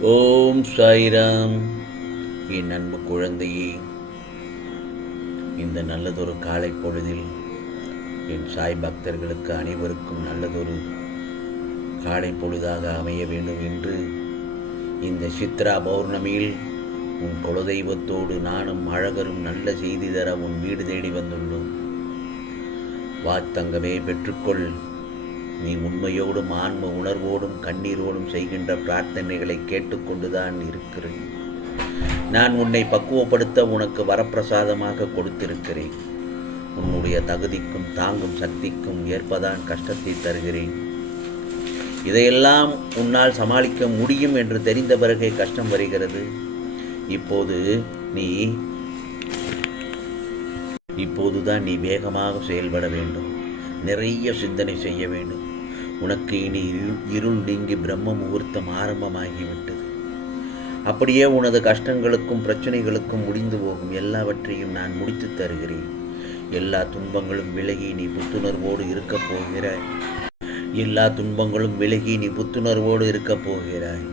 ஓம் சாய்ராம். என் அன்பு குழந்தையே இந்த நல்லதொரு காலை பொழுதில் என் சாய் பக்தர்களுக்கு அனைவருக்கும் நல்லதொரு காலை பொழுதாக அமைய வேண்டும் என்று இந்த சித்ரா பௌர்ணமியில் உன் குலதெய்வத்தோடு நானும் அழகரும் நல்ல செய்தி தர உன் வீடு தேடி வந்துள்ளோம். வாத்தங்கமே பெற்றுக்கொள். நீ உண்மையோடும் ஆன்ம உணர்வோடும் கண்ணீரோடும் செய்கின்ற பிரார்த்தனைகளை கேட்டுக்கொண்டுதான் இருக்கிறேன். நான் உன்னை பக்குவப்படுத்த உனக்கு வரப்பிரசாதமாக கொடுத்திருக்கிறேன். உன்னுடைய தகுதிக்கும் தாங்கும் சக்திக்கும் ஏற்பதான் கஷ்டத்தை தருகிறேன். இதையெல்லாம் உன்னால் சமாளிக்க முடியும் என்று தெரிந்த பிறகே கஷ்டம் வருகிறது. இப்போது நீ இப்போதுதான் நீ வேகமாக செயல்பட வேண்டும். நிறைய சிந்தனை செய்ய வேண்டும். உனக்கு இனி இருள் இருள் நீங்கி பிரம்ம முகூர்த்தம் ஆரம்பமாகிவிட்டது. அப்படியே உனது கஷ்டங்களுக்கும் பிரச்சனைகளுக்கும் முடிந்து போகும் எல்லாவற்றையும் நான் முடித்து தருகிறேன். எல்லா துன்பங்களும் விலகி நீ புத்துணர்வோடு இருக்கப் போகிறாய். எல்லா துன்பங்களும் விலகி நீ புத்துணர்வோடு இருக்கப் போகிறாய்.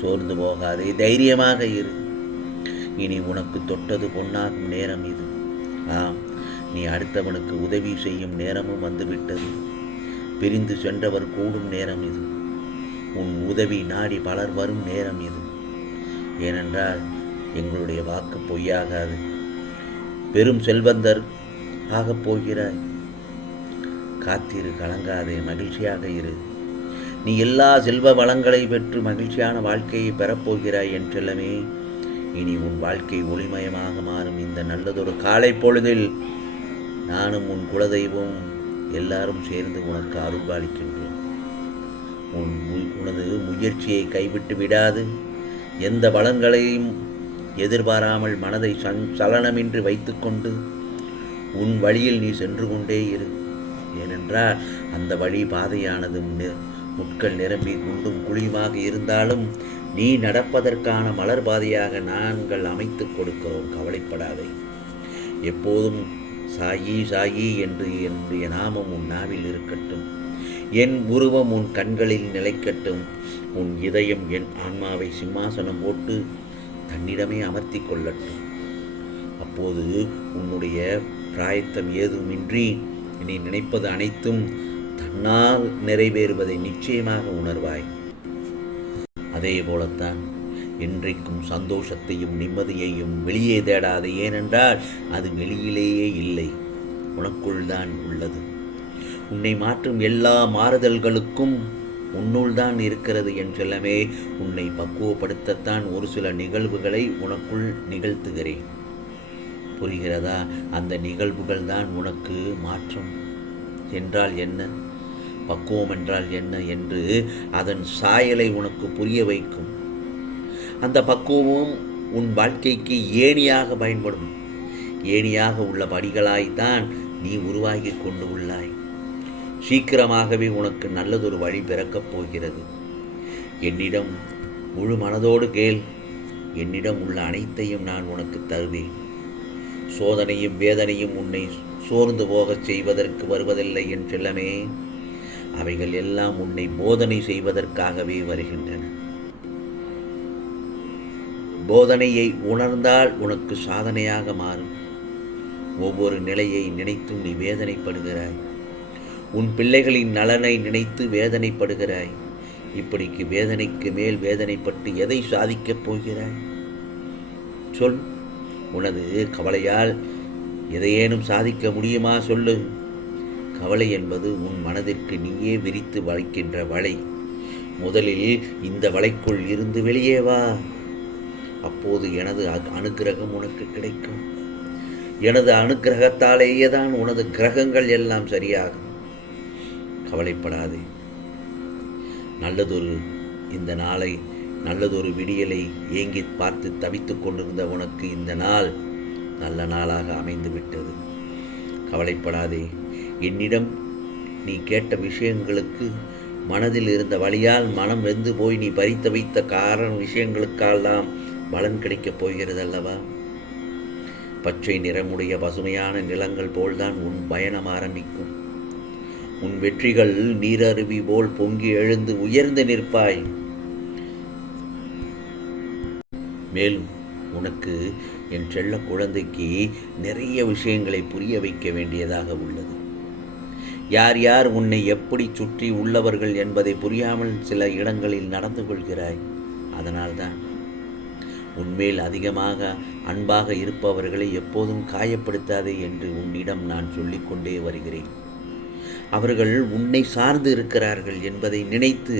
சோர்ந்து போகாதே தைரியமாக இரு. இனி உனக்கு தொட்டது பொன்னாகும் நேரம் இது. ஆம் நீ அடுத்தவனுக்கு உதவி செய்யும் நேரமும் வந்துவிட்டது. பிரிந்து சென்றவர் கூடும் நேரம் இது. உன் உதவி நாடி பலர் வரும் நேரம் இது. ஏனென்றால் எங்களுடைய வாக்கு பொய்யாகாது. பெரும் செல்வந்தர் ஆகப் போகிறாய். காத்திரு கலங்காதே மகிழ்ச்சியாக இரு. நீ எல்லா செல்வ வளங்களை பெற்று மகிழ்ச்சியான வாழ்க்கையை பெறப்போகிறாய் என்றெல்லாமே இனி உன் வாழ்க்கை ஒளிமயமாக மாறும். இந்த நல்லதொரு காலை பொழுதில் நானும் உன் குலதெய்வம் எல்லாரும் சேர்ந்து உனக்கு அருள்பாலிக்கின்றோம் உன் மு- உனது முயற்சியை கைவிட்டு விடாது. எந்த பலன்களையும் எதிர்பாராமல் மனதை சன் சலனமின்றி வைத்துக்கொண்டு உன் வழியில் நீ சென்று கொண்டே இரு. ஏனென்றால் அந்த வழி பாதையானது முட்கள் நிரம்பி குண்டும் குழியுமாக இருந்தாலும் நீ நடப்பதற்கான மலர் பாதையாக நாங்கள் அமைத்துக் கொடுக்கிறோம். கவலைப்படாதே. எப்போதும் சாயி சாயி என்று என்னுடைய நாமம் உன் நாவில் இருக்கட்டும். என் உருவம் உன் கண்களில் நிலைக்கட்டும். உன் இதயம் என் ஆன்மாவை சிம்மாசனம் போட்டு தன்னிடமே அமர்த்தி கொள்ளட்டும். அப்போது உன்னுடைய பிராயத்தம் ஏதுமின்றி நீ நினைப்பது அனைத்தும் தன்னால் நிறைவேறுவதை நிச்சயமாக உணர்வாய். அதே போலத்தான் என்றைக்கும் சந்தோஷத்தையும் நிம்மதியையும் வெளியே தேடாது ஏனென்றால் அது வெளியிலேயே இல்லை. உனக்குள் தான் உள்ளது. உன்னை மாற்றும் எல்லா மாறுதல்களுக்கும் உன்னுள் தான் இருக்கிறது என் செல்லமே உன்னை பக்குவப்படுத்தத்தான் ஒரு சில நிகழ்வுகளை உனக்குள் நிகழ்த்துகிறேன். புரிகிறதா? அந்த நிகழ்வுகள் தான் உனக்கு மாற்றம். என்றால் என்ன? பக்குவம் என்றால் என்ன என்று அதன் சாயலை உனக்கு புரிய வைக்கும். அந்த பக்குவமும் உன் வாழ்க்கைக்கு ஏணியாக பயன்படும். ஏணியாக உள்ள படிகளாய்த்தான் நீ உருவாகி கொண்டு உள்ளாய். சீக்கிரமாகவே உனக்கு நல்லதொரு வழி பிறக்கப் போகிறது. என்னிடம் முழு மனதோடு கேள். என்னிடம் உள்ள அனைத்தையும் நான் உனக்கு தருவேன். சோதனையும் வேதனையும் உன்னை சோர்ந்து போகச் செய்வதற்கு வருவதில்லை என் செல்லமே. அவைகள் எல்லாம் உன்னை போதனை செய்வதற்காகவே வருகின்றன. போதனையை உணர்ந்தால் உனக்கு சாதனையாக மாறும். ஒவ்வொரு நிலையை நினைத்தும் நீ வேதனைப்படுகிறாய். உன் பிள்ளைகளின் நலனை நினைத்து வேதனைப்படுகிறாய். இப்படிக்கு வேதனைக்கு மேல் வேதனைப்பட்டு எதை சாதிக்கப் போகிறாய்? சொல். உனது கவலையால் எதையேனும் சாதிக்க முடியுமா சொல்லு. கவலை என்பது உன் மனதிற்கு நீயே விரித்து வளைக்கின்ற வலை. முதலில் இந்த வலைக்குள் இருந்து வெளியே வா. அப்போது எனது அனுகிரகம் அனுக்கிரகம் உனக்கு கிடைக்கும். எனது அனுக்கிரகத்தாலேயே தான் உனது கிரகங்கள் எல்லாம் சரியாகும். கவலைப்படாதே. நல்லதொரு இந்த நாளை நல்லதொரு விடியலை ஏங்கி பார்த்து தவித்துக் கொண்டிருந்த உனக்கு இந்த நாள் நல்ல நாளாக அமைந்து விட்டது கவலைப்படாதே. என்னிடம் நீ கேட்ட விஷயங்களுக்கு மனதில் இருந்த வழியால் மனம் வெந்து போய் நீ பறித்து வைத்த காரண விஷயங்களுக்கெல்லாம் பலன் கிடைக்கப் போகிறது அல்லவா பச்சை நிறமுடைய பசுமையான நிலங்கள் போல்தான் உன் பயணம் ஆரம்பிக்கும். உன் வெற்றிகள் நீரருவி போல் பொங்கி எழுந்து உயர்ந்து நிற்பாய். மேலும் உனக்கு என் செல்ல குழந்தைக்கு நிறைய விஷயங்களை புரிய வைக்க வேண்டியதாக உள்ளது. யார் யார் உன்னை எப்படி சுற்றி உள்ளவர்கள் என்பதை புரியாமல் சில இடங்களில் நடந்து கொள்கிறாய். அதனால்தான் உன்மேல் அதிகமாக அன்பாக இருப்பவர்களை எப்போதும் காயப்படுத்தாதே என்று உன்னிடம் நான் சொல்லிக்கொண்டே வருகிறேன். அவர்கள் உன்னை சார்ந்து இருக்கிறார்கள் என்பதை நினைத்து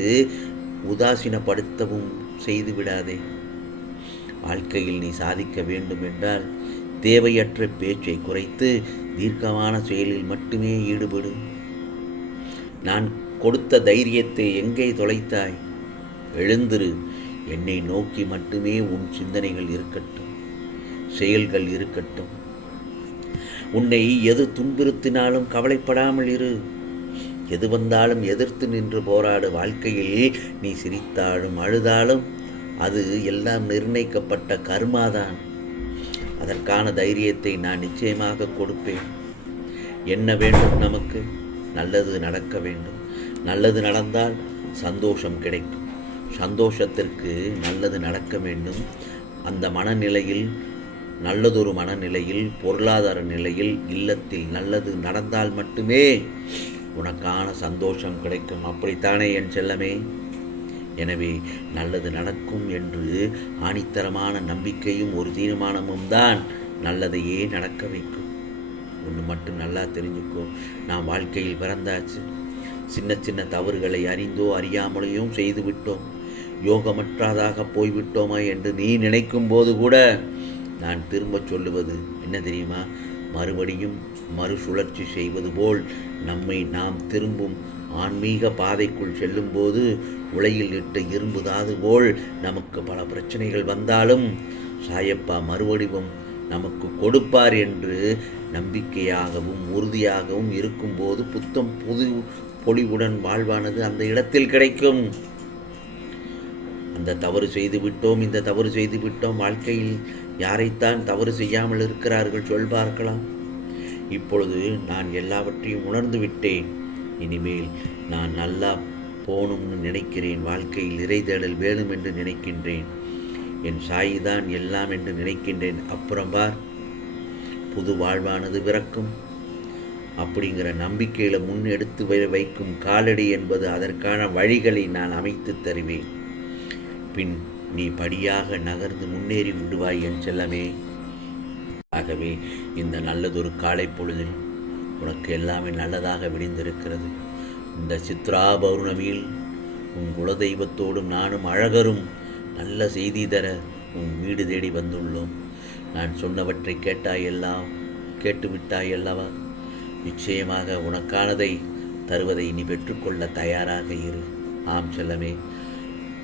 உதாசீனப்படுத்தவும் செய்து விடாதே வாழ்க்கையில் நீ சாதிக்க வேண்டும் என்றால் தேவையற்ற பேச்சை குறைத்து தீர்க்கமான செயலில் மட்டுமே ஈடுபடு. நான் கொடுத்த தைரியத்தை எங்கே தொலைத்தாய்? எழுந்திரு என்னை நோக்கி மட்டுமே உன் சிந்தனைகள் இருக்கட்டும் செயல்கள் இருக்கட்டும். உன்னை எது துன்புறுத்தினாலும் கவலைப்படாமல் இரு. எது வந்தாலும் எதிர்த்து நின்று போராடு. வாழ்க்கையில் நீ சிரித்தாலும் அழுதாலும் அது எல்லாம் நிர்ணயிக்கப்பட்ட கர்மாதான். அதற்கான தைரியத்தை நான் நிச்சயமாக கொடுப்பேன். என்ன வேண்டும் நமக்கு? நல்லது நடக்க வேண்டும். நல்லது நடந்தால் சந்தோஷம் கிடைக்கும். சந்தோஷத்திற்கு நல்லது நடக்க வேண்டும். அந்த மனநிலையில் நல்லதொரு மனநிலையில் பொருளாதார நிலையில் இல்லத்தில் நல்லது நடந்தால் மட்டுமே உனக்கான சந்தோஷம் கிடைக்கும். அப்படித்தானே என் செல்லமே? எனவே நல்லது நடக்கும் என்று ஆணித்தரமான நம்பிக்கையும் ஒரு தீர்மானமும் தான் நல்லதையே நடக்க வைக்கும். ஒன்று மட்டும் நல்லா தெரிஞ்சுக்கோ. நான் வாழ்க்கையில் பிறந்தாச்சு. சின்ன சின்ன தவறுகளை அறிந்தோ அறியாமலையும் செய்து விட்டோம் யோகமற்றாதாக போய்விட்டோமா என்று நீ நினைக்கும் போது கூட நான் திரும்ப சொல்லுவது என்ன தெரியுமா? மறுபடியும் மறுசுழற்சி செய்வது போல் நம்மை நாம் திரும்பும் ஆன்மீக பாதைக்குள் செல்லும்போது உலையில் இட்ட இரும்புதாது போல் நமக்கு பல பிரச்சனைகள் வந்தாலும் சாயப்பா மறுவடிவம் நமக்கு கொடுப்பார் என்று நம்பிக்கையாகவும் உறுதியாகவும் இருக்கும்போது புத்தம் புது பொலிவுடன் வாழ்வானது அந்த இடத்தில் கிடைக்கும். அந்த தவறு செய்து விட்டோம் இந்த தவறு செய்து விட்டோம். வாழ்க்கையில் யாரைத்தான் தவறு செய்யாமல் இருக்கிறார்கள் சொல் பார்க்கலாம் இப்பொழுது நான் எல்லாவற்றையும் உணர்ந்து விட்டேன். இனிமேல் நான் நல்லா போகணும்னு நினைக்கிறேன். வாழ்க்கையில் இறைதேடல் வேணும் என்று நினைக்கின்றேன். என் சாயி தான் எல்லாம் என்று நினைக்கின்றேன். அப்புறம் பார். புது வாழ்வானது பிறக்கும். அப்படிங்கிற நம்பிக்கையில் முன் எடுத்து வை- வைக்கும் காலடி என்பது அதற்கான வழிகளை நான் அமைத்து தருவேன். பின் நீ படியாக நகர்ந்து முன்னேறி விடுவாய் என் செல்லமே. ஆகவே இந்த நல்லதொரு காலை பொழுதில் உனக்கு எல்லாமே நல்லதாக விடிந்திருக்கிறது இந்த சித்ரா பௌர்ணமியில் உன் குலதெய்வத்தோடும் நானும் அழகரும் நல்ல செய்தி தர உன் வீடு தேடி வந்துள்ளோம். நான் சொன்னவற்றை கேட்டாய் எல்லாம் கேட்டுவிட்டாய் அல்லவா நிச்சயமாக உனக்கானதை தருவதை நீ பெற்றுக்கொள்ள தயாராக இரு. ஆம் செல்லமே.